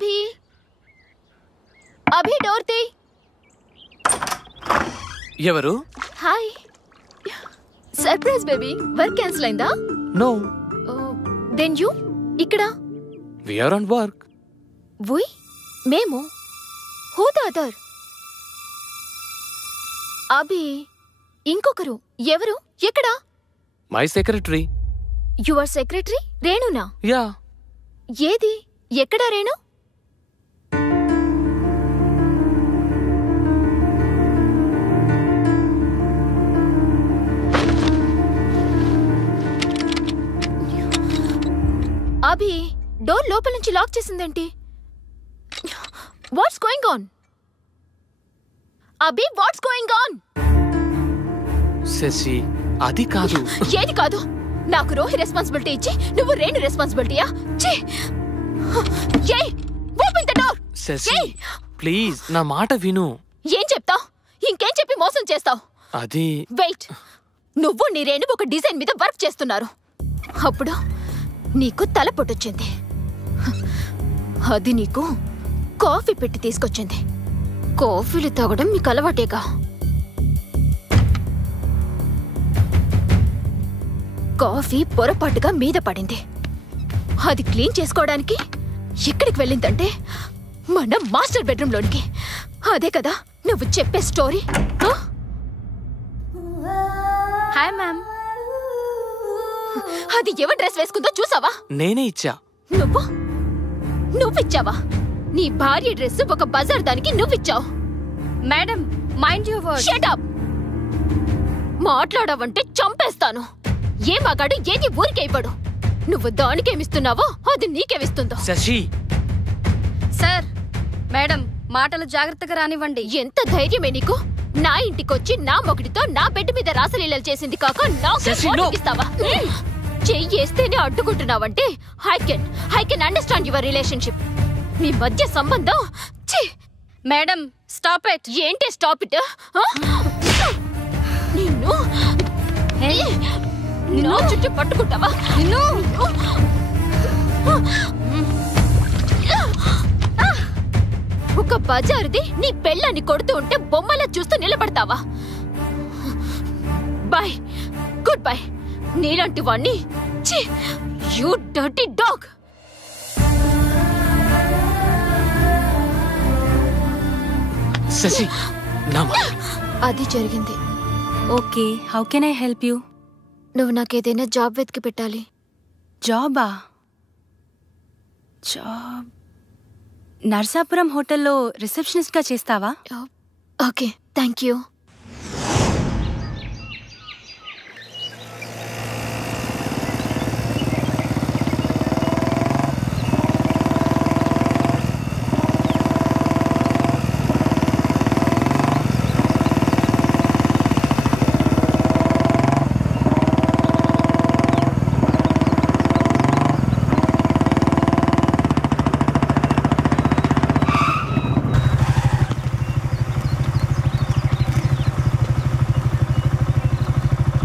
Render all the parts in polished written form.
Abhi Abhi door తీ. ఎవరు? Hi. Surprise baby. Work cancel అయిందా? నో. దెన్ యూ ఇక్కడ? We are on work. We? మేము? Who the other? అభి ఇంకొకరు ఎవరు? ఎక్కడ? My secretary. Your secretary? రేణునా? యా. ఏది? ఎక్కడా రేణు? అభి డోర్ లోపల నుంచి లాక్ చేసిందేంటి? What's going on? Abhi what's going on? Shashi అది కాదు. ఏది కాదు? నాకు రోహి రెస్పాన్సిబిలిటీ ఇచ్చి నువ్వు రేణు రెస్పాన్సిబిలిటీయా? Open the door. Shashi please నా మాట విను. ఏం చెప్తావ్? ఇంకేం చెప్పి మోసం చేస్తావ్? అది వెయిట్. నువ్వు నీ రేణు ఒక డిజైన్ మీద వర్క్ చేస్తున్నారు. అప్పుడు నీకు తలపొట్టొచ్చింది. అది నీకు కాఫీ పెట్టి తీసుకొచ్చింది. కాఫీలు తాగడం మీకు అలవాటేగా. కాఫీ పొరపాటుగా మీద పడింది. అది క్లీన్ చేసుకోవడానికి ఎక్కడికి వెళ్ళిందంటే మన మాస్టర్ బెడ్రూమ్ లోనికి. అదే కదా నువ్వు చెప్పే స్టోరీ. Hi ma'am. అది ఎవరి డ్రెస్ వేసుకుందో చూసావా? నేనే ఇచ్చా. నువ్విచ్చావా? నీ భార్య డ్రెస్ ఒక బజార్ దానికి నువ్విచ్చావు. Madam mind your words. Shut up. మాట్లాడావంటే చంపేస్తాను. ఏ మగాడు ఏది ఊరికే ఇవ్వడు. నువ్వు దానికేమిస్తున్నావో అది నీకేమిస్తుందో. శశి. సార్ మేడం మాటలు జాగ్రత్తగా రానివ్వండి. ఎంత ధైర్యమే నీకు? నా ఇంటికొచ్చి నా మొగుడితో నా బెడ్ మీద రాసలీలలు చేసింది కాక నాకిస్తావా? చెయ్యేస్తేనే అడ్డుకుంటున్నావంటే I can understand your relationship. మీ మధ్య సంబంధం. Madam stop it. ఏంటి స్టాప్ ఇట్? నిన్ను నా చుట్టూ పట్టుకుంటావా? నిన్ను ఒక బజారుది నీ పెళ్ళాన్ని కొడుతూ ఉంటే బొమ్మలా చూస్తూ నిలబడతావా? Bye, good bye. నీలాంటి వాణ్ణి యూ డర్టీ డాగ్. శశి అది జరిగింది. Okay, how can I help you? నువ్వు నాకేదైనా జాబ్ వెతికి పెట్టాలి. జాబా? జాబ్ నర్సాపురం హోటల్లో రిసెప్షనిస్ట్గా చేస్తావా? Okay, thank you.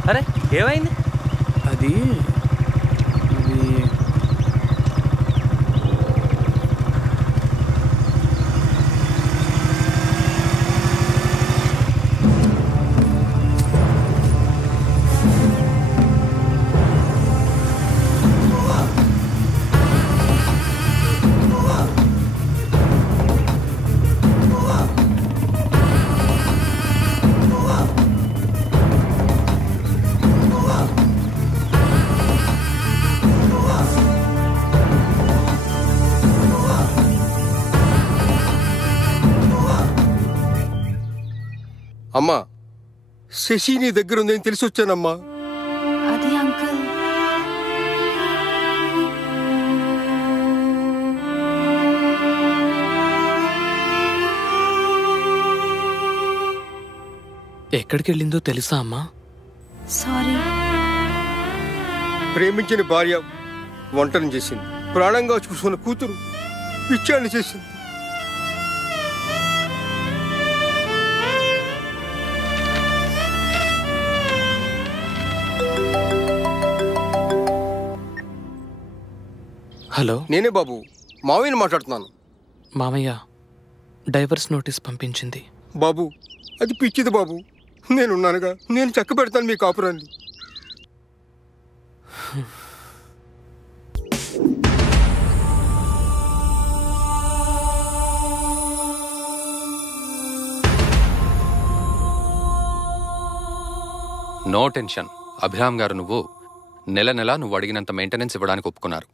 అరే ఏమైంది? అది అమ్మా, శశి నీ దగ్గర ఉందని తెలిసి వచ్చానమ్మా. అది అంకుల్. ఎక్కడికి వెళ్ళిందో తెలుసా అమ్మా? సారీ. ప్రేమించిన భార్య వంటను చేసింది. ప్రాణంగా చూసుకున్న కూతురు పిచ్చాన్ని చేసింది. హలో, నేనే బాబు, మావయ్యని మాట్లాడుతున్నాను. మామయ్య డైవర్స్ నోటీస్ పంపించింది. బాబు అది పిచ్చిది బాబు. నేనున్నానుగా, నేను చక్క పెడతాను మీ కాపురాన్ని. No tension. అభిరామ్ గారు నెల నువ్వు అడిగినంత మెయింటెనెన్స్ ఇవ్వడానికి ఒప్పుకున్నారు.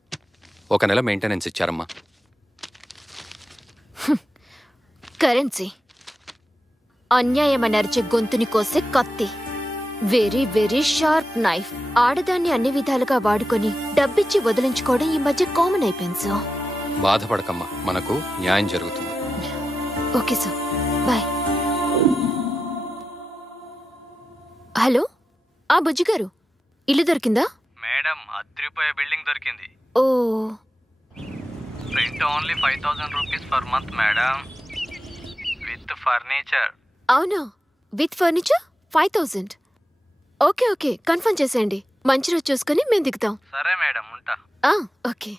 1 నెల మెయింటెనెన్స్ ఇచ్చారమ్మా. కరెన్సీ అన్యాయమని అరిచే గొంతుని కోసే కత్తి. Very very sharp knife. ఆడదాన్ని అన్ని విధాలుగా వాడుకొని డబ్బిచ్చి వదిలించుకోవడం ఈ మధ్య కామన్ అయిపోయింది సార్. బాధపడకమ్మా, మనకు న్యాయం జరుగుతుంది. Okay sir, bye. హలో, ఆ బుజ్జి గారు, ఇల్లు దొరికిందా? మేడం, అద్రిపోయే బిల్డింగ్ దొరికింది. Oh, rent only 5000 rupees per month madam, with furniture. అవునా? With furniture 5000. Okay okay, confirm చేసేయండి. మంచి రోజు చూసుకుని మేము దిగుతాం. సరే మేడం, ఉంటా. ఓకే.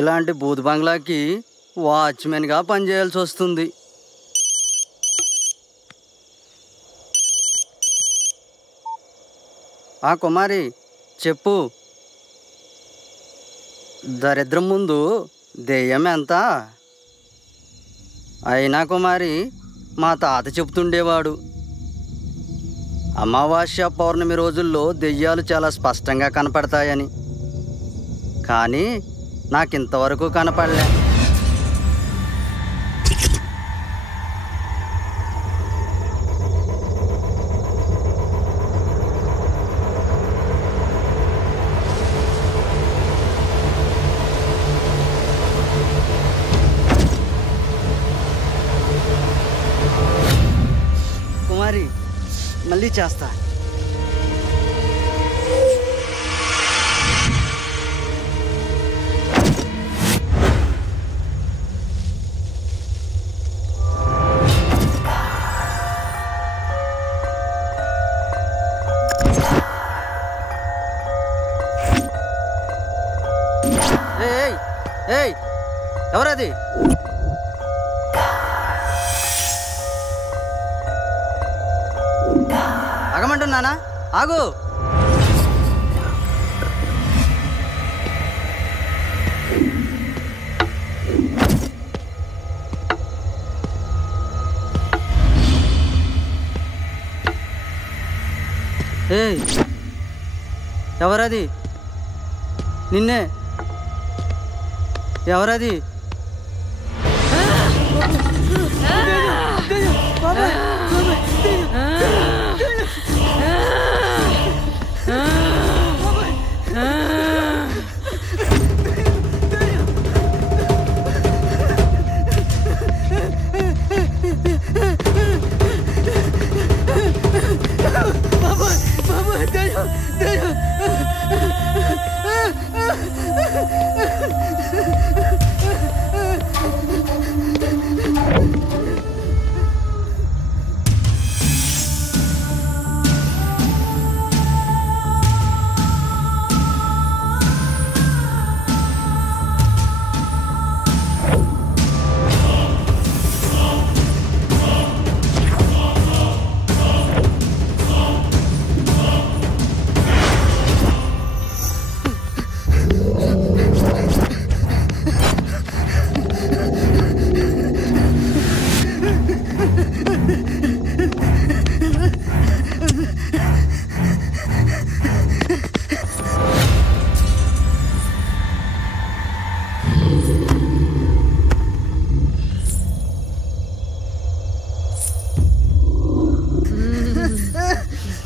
ఇలాంటి బూత్ బంగ్లాకి వాచ్మెన్గా పనిచేయాల్సి వస్తుంది. ఆ కుమారి చెప్పు, దరిద్రం ముందు దెయ్యం ఎంత? అయినా కుమారి, మా తాత చెప్తుండేవాడు, అమావాస్య పౌర్ణమి రోజుల్లో దెయ్యాలు చాలా స్పష్టంగా కనపడతాయని. కానీ నాకింతవరకు కనపడలే. కుమారి, మళ్ళీ చేస్తా. ఎవరది? ఆగమంటున్నానా? ఆగు. ఎవరది? నిన్నే. ఎవరది?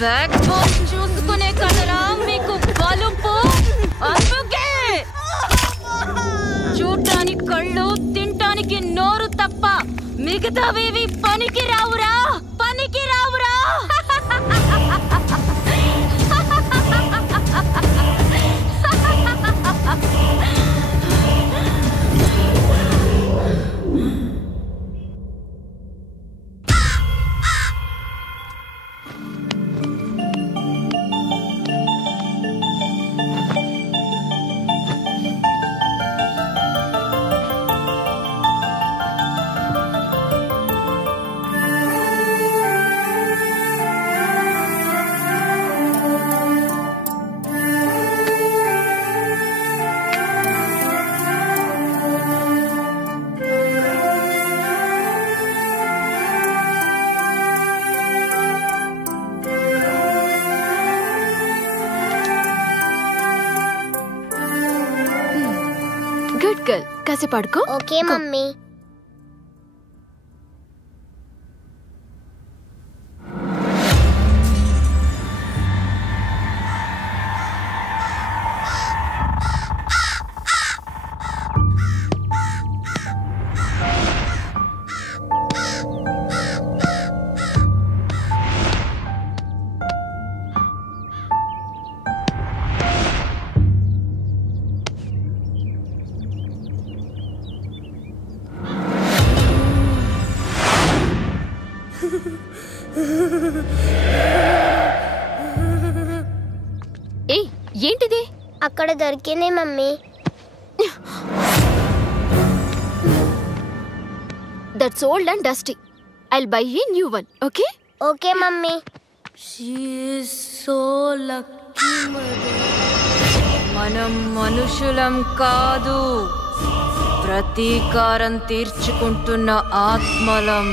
బ్యాక్ బోన్ చూసుకునే కదరా మీకు బలుపు. అందుకే చూడటానికి కళ్ళు, తినటానికి నోరు తప్ప మిగతావేవి పనికి రావురా, పనికి రావురా. గుడ్ గర్ల్, కాసేపు పడుకో. Okay mummy. ఏయ్, ఏంటిది? అక్కడ దొరికింది mummy. That's old and dusty. I'll by a new one. Okay okay mummy. మనం మనుషులం కాదు, ప్రతీకారం తీర్చుకుంటున్న ఆత్మలం.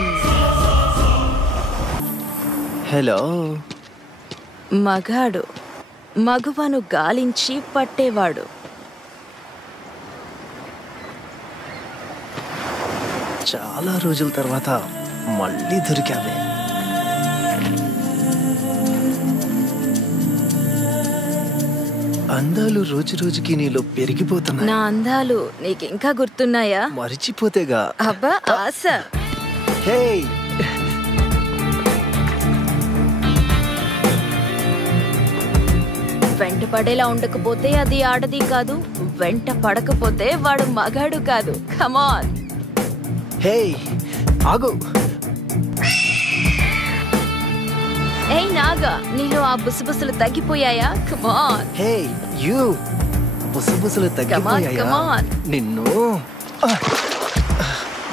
హలో. మగాడు మగువను గాలించి పట్టేవాడు. చాలా రోజుల తర్వాత మళ్ళీ దొరికావే. అందాలు రోజు రోజుకి నీలో పెరిగిపోతున్నాయి. నా అందాలు నీకింకా గుర్తున్నాయా? మరిచిపోతేగా. అబ్బా ఆశ. హే, వెంట పడేలా ఉండకపోతే అది ఆడది కాదు, వెంట పడకపోతే వాడు మగాడు కాదు. కమాన్. హే ఆగు. ఏయ్ నాగా, నీలో ఆ బుసబుసలు తగ్గిపోయాయా? కమాన్. Hey you, బుసబుసలు తగ్గిపోయాయా? కమాన్. నిన్ను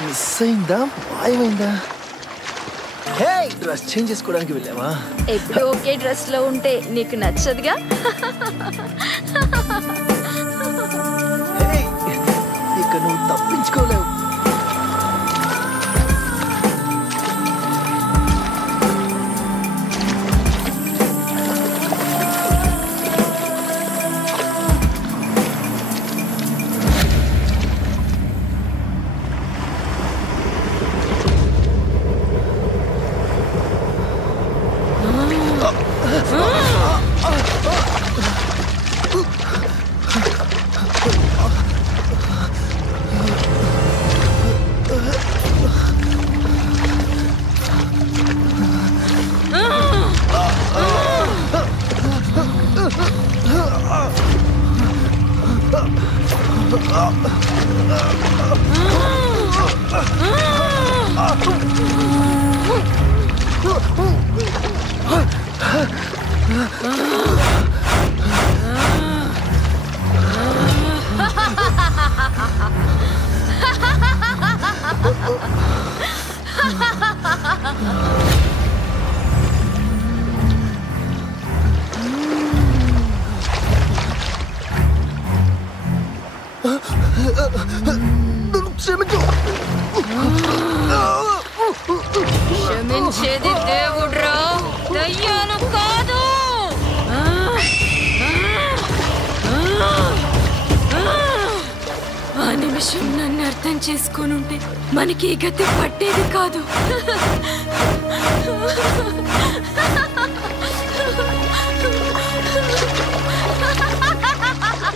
మిస్ అయిందా, మాయమైందా? హే, డ్రెస్ చేంజ్ చేసుకోవడానికి వెళ్ళావా? ఎప్పుడు ఒకే డ్రెస్ లో ఉంటే నీకు నచ్చదుగా. హే, ఇక నువ్వు తప్పించుకోలేవు. క్షమించేది దేవుడ్రా, దయ్యాలు కాదు. ఆ నిమిషం నన్ను అర్థం చేసుకోనుంటే మనకి ఈ గతి పట్టేది కాదు.